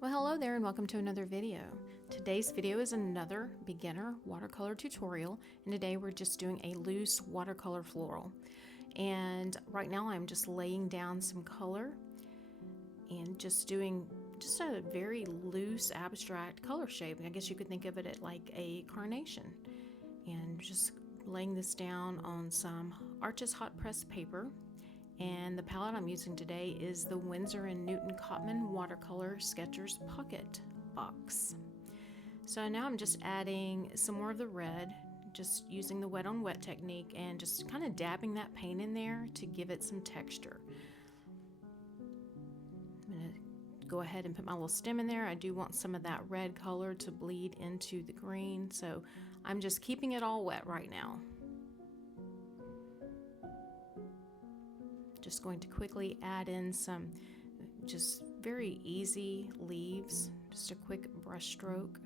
Well, hello there and welcome to another video. Today's video is another beginner watercolor tutorial, and today we're just doing a loose watercolor floral. And right now I'm just laying down some color and just doing a very loose abstract color shape. I guess you could think of it like a carnation. And just laying this down on some Arches hot press paper. And the palette I'm using today is the Winsor & Newton Cotman Watercolor Sketchers Pocket Box. So now I'm just adding some more of the red, just using the wet on wet technique and just kind of dabbing that paint in there to give it some texture. I'm going to go ahead and put my little stem in there. I do want some of that red color to bleed into the green, so I'm just keeping it all wet right now. Just going to quickly add in some just very easy leaves, just a quick brush stroke.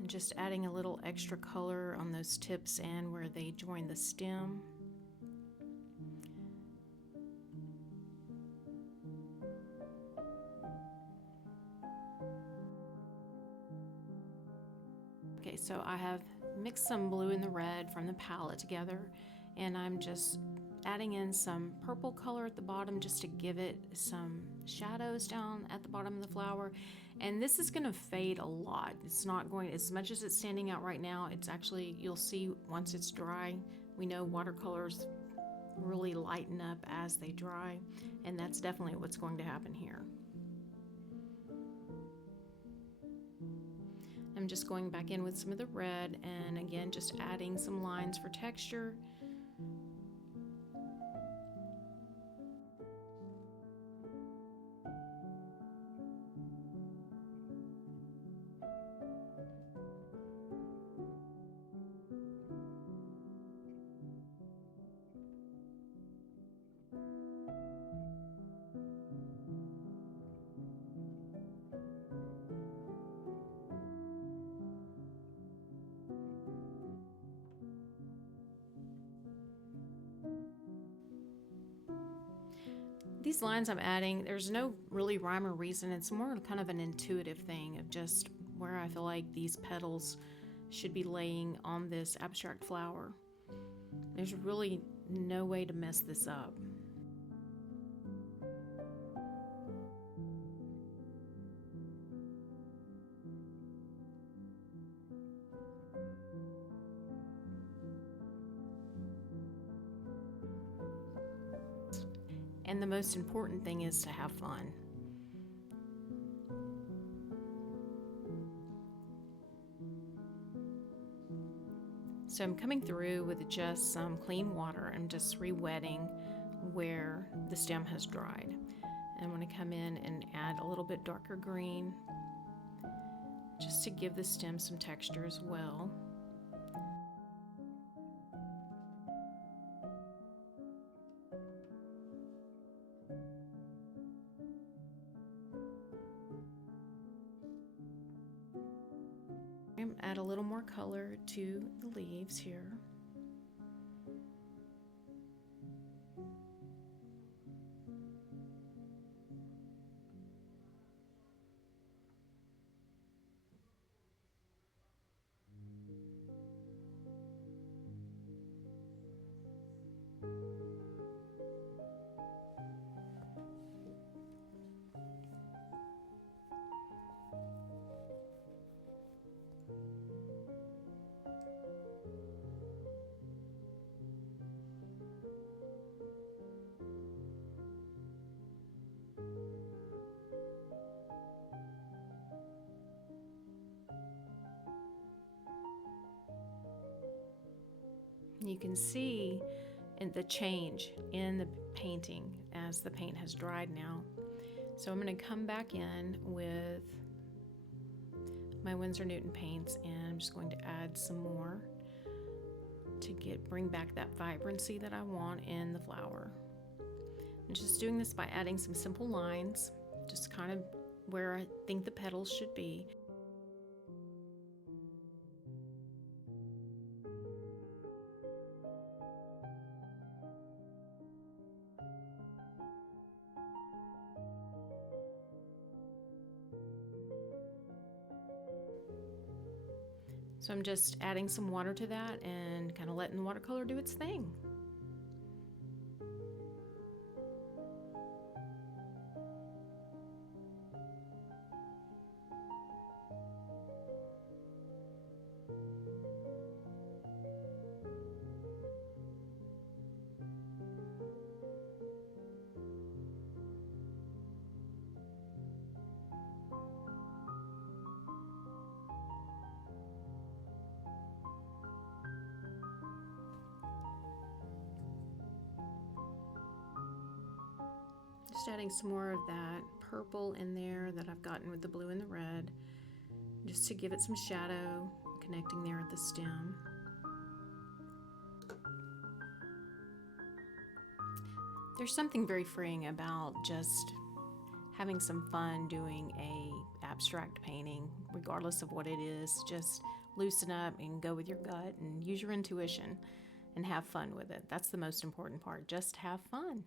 And just adding a little extra color on those tips and where they join the stem. Okay, so I have mixed some blue and the red from the palette together, and I'm just adding in some purple color at the bottom just to give it some shadows down at the bottom of the flower. And this is going to fade a lot. It's not going, as much as it's standing out right now, it's actually, you'll see once it's dry, we know watercolors really lighten up as they dry, and that's definitely what's going to happen here. I'm just going back in with some of the red and again just adding some lines for texture. These lines I'm adding, there's no really rhyme or reason. It's more kind of an intuitive thing of just where I feel like these petals should be laying on this abstract flower. There's really no way to mess this up. And the most important thing is to have fun. So I'm coming through with just some clean water. I'm just re-wetting where the stem has dried. And I'm going to come in and add a little bit darker green just to give the stem some texture as well. Add a little more color to the leaves here. You can see the change in the painting as the paint has dried now. So I'm going to come back in with my Winsor Newton paints, and I'm just going to add some more to bring back that vibrancy that I want in the flower. I'm just doing this by adding some simple lines, just kind of where I think the petals should be. So I'm just adding some water to that and kind of letting the watercolor do its thing. Just adding some more of that purple in there that I've gotten with the blue and the red, just to give it some shadow, connecting there at the stem. There's something very freeing about just having some fun doing a abstract painting, regardless of what it is. Just loosen up and go with your gut and use your intuition and have fun with it. That's the most important part. Just have fun.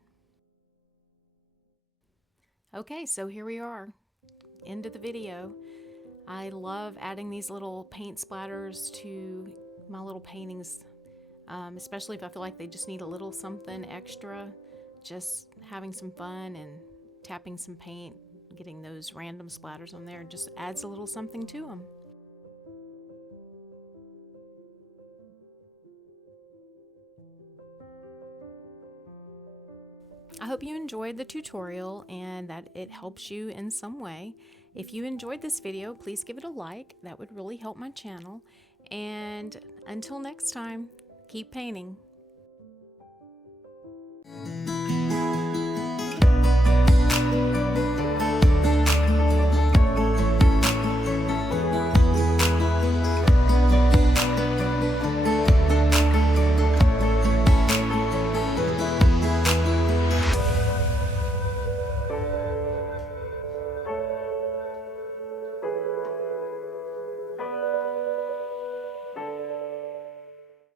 Okay, so here we are, end of the video. I love adding these little paint splatters to my little paintings, especially if I feel like they just need a little something extra. Just having some fun and tapping some paint, getting those random splatters on there just adds a little something to them. I hope you enjoyed the tutorial and that it helps you in some way. If you enjoyed this video, please give it a like. That would really help my channel. And until next time, keep painting.